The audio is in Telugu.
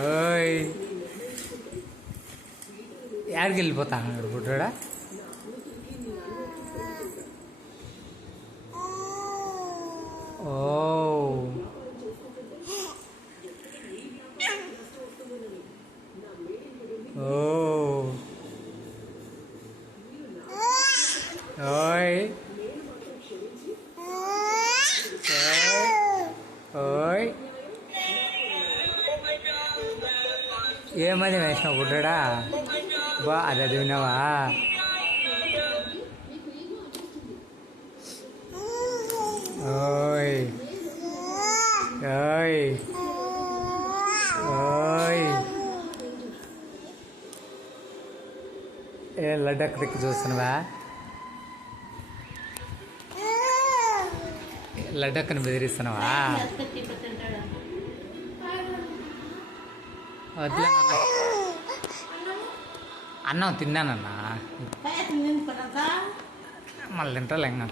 ఓయ్ యాడికి వెళ్ళిపోతాను బుడ్డోడా. ఓ ఓ ఓయ్ ఓయ్ ఏమది వేసినావు బుడ్డోడా. బా అది విన్నావా. ఓయ్ ఓయ్ ఓయ్ ఏ లడ్డక్ దిక్కు చూస్తున్నావా. లడ్డక్కని బెదిరిస్తున్నావా. వద్దులే నాన్న, అన్నం తిన్నానన్నా, మళ్ళీ తింటాలే ఇంకా.